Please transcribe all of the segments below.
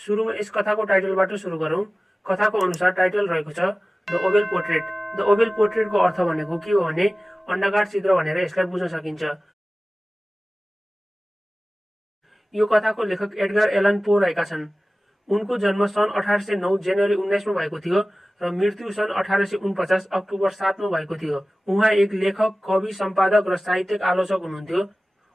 सुरुमा यस कथाको टाइटलबाट सुरु गरौँ। कथाको अनुसार टाइटल रहेको छ the oval portrait. The oval पोर्ट्रेटको अर्थ भनेको के हो भने अण्डाकार चित्र भनेर यसलाई बुझ्न सकिन्छ। यो कथाको लेखक एडगर एलन पो रहेका छन्। उनको जन्म सन् 1809 जनवरी 19 मा भएको थियो र मृत्यु सन् 1849 अक्टोबर 7 मा भएको थियो। उहाँ एक लेखक, कवि, सम्पादक र साहित्यिक आलोचक हुनुहुन्थ्यो।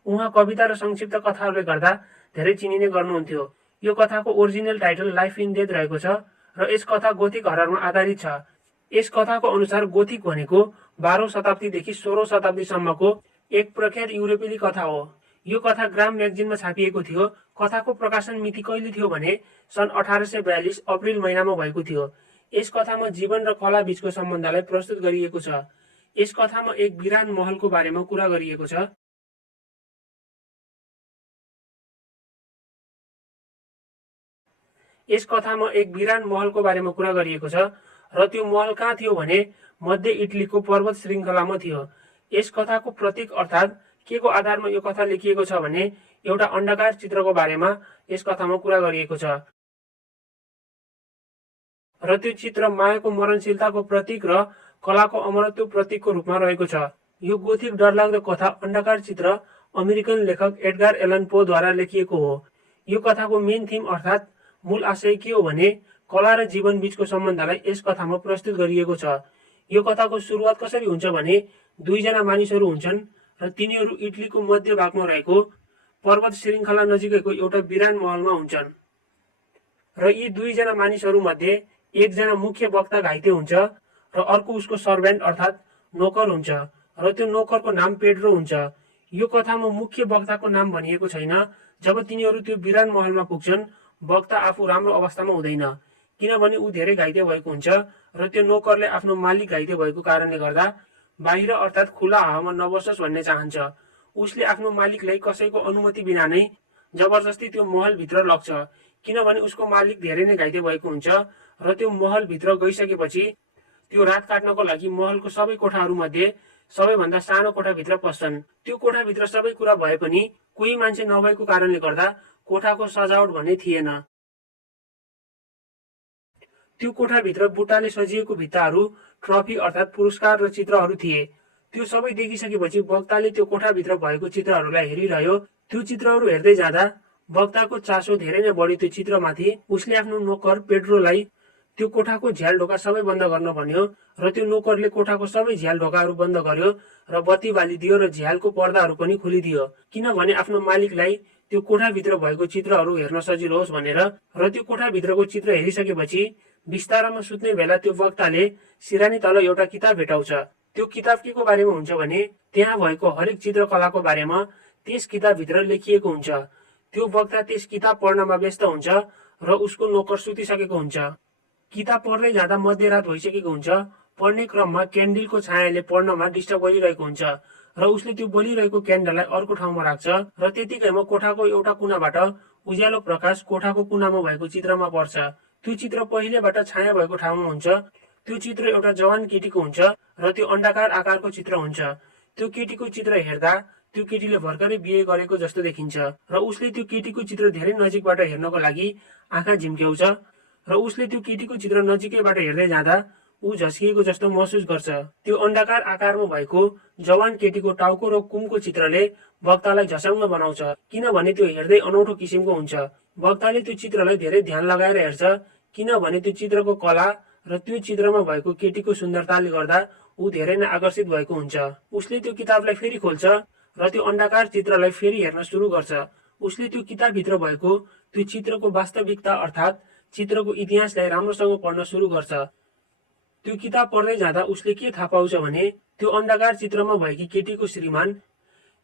उहाँ कविता र संक्षिप्त कथाहरूले गर्दा धेरै चिनिने गर्नुहुन्थ्यो। यो कथाको original title life in death रहेको छ र यस कथा गोथिक हररमा आधारित छ। यस कथाको अनुसार गोथिक भनेको 12औं शताब्दीदेखि 16औं शताब्दीसम्मको एक प्रख्यात युरोपेली कथा हो। यो कथा ग्राम म्यागजिनमा छापिएको थियो। कथाको प्रकाशन मिति कहिले थियो भने सन् 1842 अप्रिल महिनामा भएको थियो। यस कथामा जीवन र कला बीचको सम्बन्धलाई प्रस्तुत गरिएको छ। यस कथामा एक विरान महलको बारेमा कुरा गरिएको छ। यस कथामा एक विरान महलको बारेमा कुरा गरिएको छ र त्यो महल कहाँ थियो भने मध्य इटलीको पर्वत श्रृङ्खलामा थियो। यस कथाको प्रतीक अर्थात् के को आधारमा यो कथा लेखिएको छ भने एउटा अण्डाकार चित्रको बारेमा यस कथामा कुरा गरिएको छ र त्यो चित्र मायाको मरणशीलताको प्रतीक र कलाको अमरत्व प्रतीकको रूपमा रहेको छ। यो गोथिक डरलाग्दो कथा अण्डाकार चित्र अमेरिकन लेखक एडगर एलन पो द्वारा लेखिएको हो। यो कथाको मेन थिम अर्थात् मूल आशय के हो भने कला र जीवन बीचको सम्बन्धलाई यस कथामा प्रस्तुत गरिएको छ। यो कथाको सुरुवात कसरी हुन्छ भने दुईजना मानिसहरू हुन्छन् र तिनीहरू इटलीको मध्य भागमा रहेको पर्वत श्रृङ्खला नजिकैको एउटा विरान महलमा हुन्छन् र यी दुईजना मानिसहरू मध्ये एकजना मुख्य वक्ता घाइते हुन्छ र अर्को उसको सर्भेन्ट अर्थात् नोकर हुन्छ र त्यो नोकरको नाम पेड्रो हुन्छ। यो कथामा मुख्य वक्ताको नाम भनिएको छैन। जब तिनीहरू त्यो विरान महलमा पुग्छन् वक्ता आफू राम्रो अवस्थामा हुँदैन किनभने ऊ धेरै घाइते भएको हुन्छ र त्यो नोकरले आफ्नो मालिक घाइते भएको कारणले गर्दा बाहिर अर्थात् खुला हावामा नबसोस् भन्ने चाहन्छ। उसले आफ्नो मालिकलाई कसैको अनुमति बिना नै जबरजस्ती त्यो महलभित्र लग्छ किनभने उसको मालिक धेरै नै घाइते भएको हुन्छ र त्यो महलभित्र गइसकेपछि त्यो रात काट्नको लागि महलको सबै कोठाहरूमध्ये सबैभन्दा सानो कोठाभित्र पस्छन्। त्यो कोठाभित्र सबै कुरा भए पनि कोही मान्छे नभएको कारणले गर्दा कोठाको सजावट भने थिएन। त्यो कोठाभित्र बुट्टाले सजिएको भित्ताहरू, ट्रफी अर्थात् पुरस्कार र चित्रहरू थिए। त्यो सबै देखिसकेपछि वक्ताले त्यो कोठाभित्र भएको चित्रहरूलाई हेरिरह्यो। त्यो चित्रहरू हेर्दै जाँदा वक्ताको चासो धेरै नै बढी त्यो चित्रमाथि। उसले आफ्नो नोकर पेड्रोलाई त्यो कोठाको झ्याल ढोका सबै बन्द गर्न भन्यो र त्यो नोकरले कोठाको सबै झ्याल ढोकाहरू बन्द गर्यो र बत्ती बालिदियो र झ्यालको पर्दाहरू पनि खोलिदियो किनभने आफ्नो मालिकलाई त्यो कोठाभित्र भएको चित्रहरू हेर्न सजिलो होस् भनेर। र त्यो कोठाभित्रको चित्र हेरिसकेपछि बिस्तारामा सुत्ने बेला त्यो वक्ताले सिरानी तल एउटा किताब भेटाउँछ। त्यो किताब के को बारेमा हुन्छ भने त्यहाँ भएको हरेक चित्रकलाको बारेमा त्यस किताबभित्र लेखिएको हुन्छ। त्यो वक्ता त्यस किताब पढ्नमा व्यस्त हुन्छ र उसको नोकर सुतिसकेको हुन्छ। किताब पढ्दै जाँदा मध्यरात भइसकेको हुन्छ। पढ्ने क्रममा क्यान्डलको छायाले पढ्नमा डिस्टर्ब गरिरहेको हुन्छ र उसले त्यो बलिरहेको क्यान्डललाई अर्को ठाउँमा राख्छ र त्यतिकैमा कोठाको एउटा कुनाबाट उज्यालो प्रकाश कोठाको कुनामा भएको चित्रमा पर्छ। त्यो चित्र पहिलेबाट छाया भएको ठाउँमा हुन्छ। त्यो चित्र एउटा जवान केटीको हुन्छ र त्यो अण्डाकार आकारको चित्र हुन्छ। त्यो केटीको चित्र हेर्दा त्यो केटीले भर्खरै बिहे गरेको जस्तो देखिन्छ र उसले त्यो केटीको चित्र धेरै नजिकबाट हेर्नको लागि आँखा झिम्क्याउँछ र उसले त्यो केटीको चित्र नजिकैबाट हेर्दै जाँदा ऊ झस्किएको जस्तो महसुस गर्छ। त्यो अण्डाकार आकारमा भएको जवान केटीको टाउको र कुमको चित्रले वक्तालाई झसङ्ग बनाउँछ किनभने त्यो हेर्दै अनौठो किसिमको हुन्छ। वक्ताले त्यो चित्रलाई धेरै ध्यान लगाएर हेर्छ किनभने त्यो चित्रको कला र त्यो चित्रमा भएको केटीको सुन्दरताले गर्दा ऊ धेरै नै आकर्षित भएको हुन्छ। उसले त्यो किताबलाई फेरि खोल्छ र त्यो अण्डाकार चित्रलाई फेरि हेर्न सुरु गर्छ। उसले त्यो किताबभित्र भएको त्यो चित्रको वास्तविकता अर्थात् चित्रको इतिहासलाई राम्रोसँग पढ्न सुरु गर्छ। त्यो किताब पढ्दै जाँदा उसले के थाहा पाउँछ भने त्यो अण्डाकार चित्रमा भएकी केटीको श्रीमान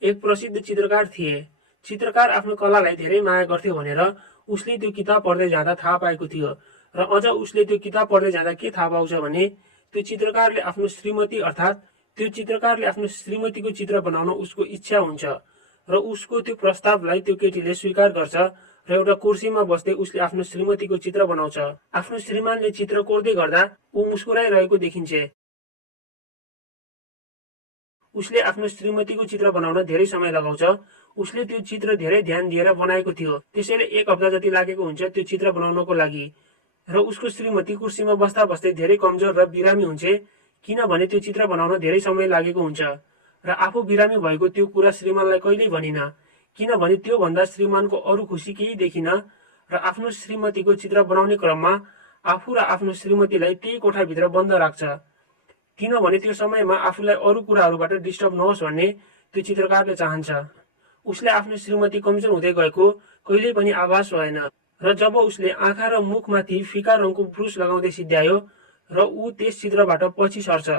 एक प्रसिद्ध चित्रकार थिए। चित्रकार आफ्नो कलालाई धेरै माया गर्थ्यो भनेर उसले त्यो किताब पढ्दै जाँदा थाहा पाएको थियो र अझ उसले त्यो किताब पढ्दै जाँदा के थाहा पाउँछ भने त्यो चित्रकारले आफ्नो श्रीमतीको चित्र बनाउन उसको इच्छा हुन्छ र उसको त्यो प्रस्तावलाई त्यो केटीले स्वीकार गर्छ र एउटा कुर्सीमा बस्दै उसले आफ्नो श्रीमतीको चित्र बनाउँछ। आफ्नो श्रीमानले चित्र कोर्दै गर्दा ऊ मुस्कुराइरहेको देखिन्छ। उसले आफ्नो श्रीमतीको चित्र बनाउन धेरै समय लगाउँछ। उसले त्यो चित्र धेरै ध्यान दिएर बनाएको थियो, त्यसैले 1 हप्ता जति लागेको हुन्छ त्यो चित्र बनाउनको लागि। र उसको श्रीमती कुर्सीमा बस्दा बस्दै धेरै कमजोर र बिरामी हुन्छ, किनभने त्यो चित्र बनाउन धेरै समय लागेको हुन्छ। र आफू बिरामी भएको त्यो कुरा श्रीमानलाई कहिल्यै भनिन, किनभने त्यो भन्दा श्रीमानको अरू खुसी केही देखिन। र आफ्नो श्रीमतीको चित्र बनाउने क्रममा आफू र आफ्नो श्रीमतीलाई त्यही कोठाभित्र बन्द राख्छ, किनभने त्यो समयमा आफूलाई अरू कुराहरूबाट डिस्टर्ब नहोस् भन्ने त्यो चित्रकारले चाहन्छ। उसले आफ्नो श्रीमती कमजोर हुँदै गएको कहिल्यै पनि आभास भएन। र जब उसले आँखा र मुखमाथि फिका रङको ब्रुस लगाउँदै सिद्ध्यायो र ऊ त्यस चित्रबाट पछि सर्छ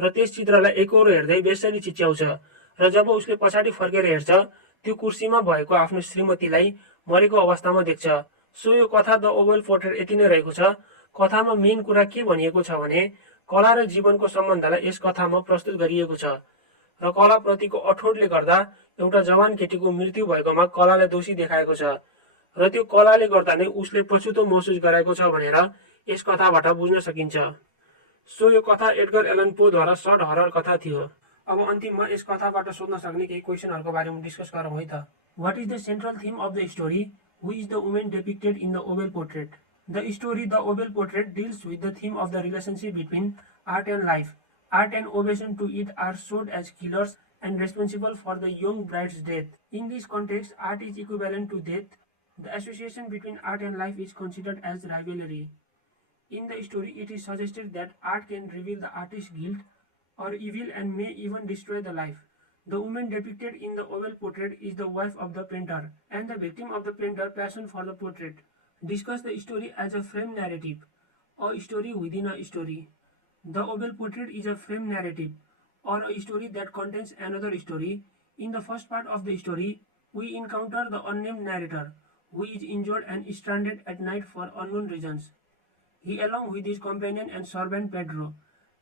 र त्यस चित्रलाई एकहोरो हेर्दै बेसरी चिच्याउँछ। र जब उसले पछाडि फर्केर हेर्छ, त्यो कुर्सीमा भएको आफ्नो श्रीमतीलाई मरेको अवस्थामा देख्छ। सो यो कथा द ओभल पोर्ट्रेट यति नै रहेको छ। कथामा मेन कुरा के भनिएको छ भने कला र जीवनको सम्बन्धलाई यस कथामा प्रस्तुत गरिएको छ। र कलाप्रतिको अठोटले गर्दा एउटा जवान केटीको मृत्यु भएकोमा कलालाई दोषी देखाएको छ र त्यो कलाले गर्दा नै उसले पछुतो महसुस गराएको छ भनेर यस कथाबाट बुझ्न सकिन्छ। सो यो कथा एडगर एलन पोद्वारा सर्ट हरर कथा थियो। अब अन्तिममा यस कथाबाट सोध्न सक्ने केही क्वेसनहरूको बारेमा डिस्कस गरौँ है त। What is the central theme of the story? Who is the women depicted in the oval portrait? The story The Oval Portrait deals with the theme of the relationship between art and life. Art and ovation to it are showed as killers and responsible for the young bride's death. In this context, art is equivalent to death. The association between art and life is considered as rivalry. In the story, it is suggested that art can reveal the artist's guilt or evil and may even destroy the life. The woman depicted in the Oval Portrait is the wife of the painter and the victim of the painter's passion for the portrait. Discuss the story as a frame narrative, a story within a story. The Oval Portrait is a frame narrative, or a story that contains another story. In the first part of the story, we encounter the unnamed narrator, who is injured and stranded at night for unknown reasons. He, along with his companion and servant Pedro,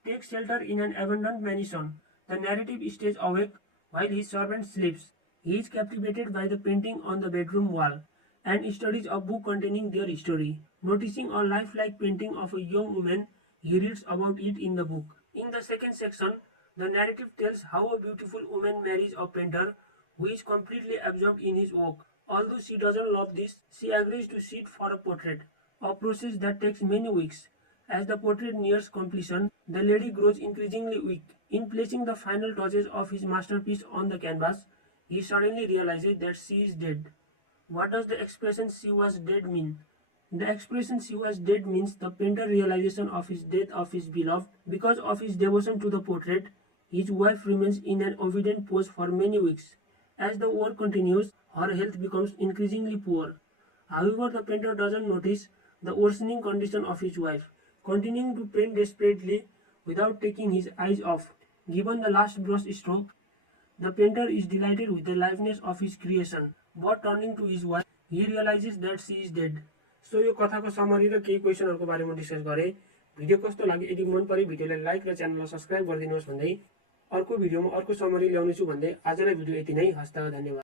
takes shelter in an abandoned mansion. The narrative stays awake while his servant sleeps. He is captivated by the painting on the bedroom wall and studies a book containing their story. Noticing a lifelike painting of a young woman, he reads about it in the book. In the second section, the narrative tells how a beautiful woman marries a painter who is completely absorbed in his work. Although she doesn't love this, she agrees to sit for a portrait, a process that takes many weeks. As the portrait nears completion, the lady grows increasingly weak. In placing the final touches of his masterpiece on the canvas, he suddenly realizes that she is dead. What does the expression "she was dead" mean? The expression "she was dead" means the painter's realization of his death of his beloved. Because of his devotion to the portrait, his wife remains in an obedient pose for many weeks. As the war continues, her health becomes increasingly poor. However, the painter doesn't notice the worsening condition of his wife, continuing to paint desperately without taking his eyes off. Given the last brush stroke, the painter is delighted with the liveness of his creation, but turning to his wife, he realizes that she is dead. So यो कथाको summary र केही क्वेसनहरुको बारेमा discuss गरे। Video कस्तो लाग्यो? यदि मन परे भिडियोलाई लाइक र च्यानललाई सब्स्क्राइब गरिदिनुहोस् भन्दै अर्को भिडियोमा अर्को समरी ल्याउने छु भन्दै आजलाई भिडियो यति नै। हस्त धन्यवाद।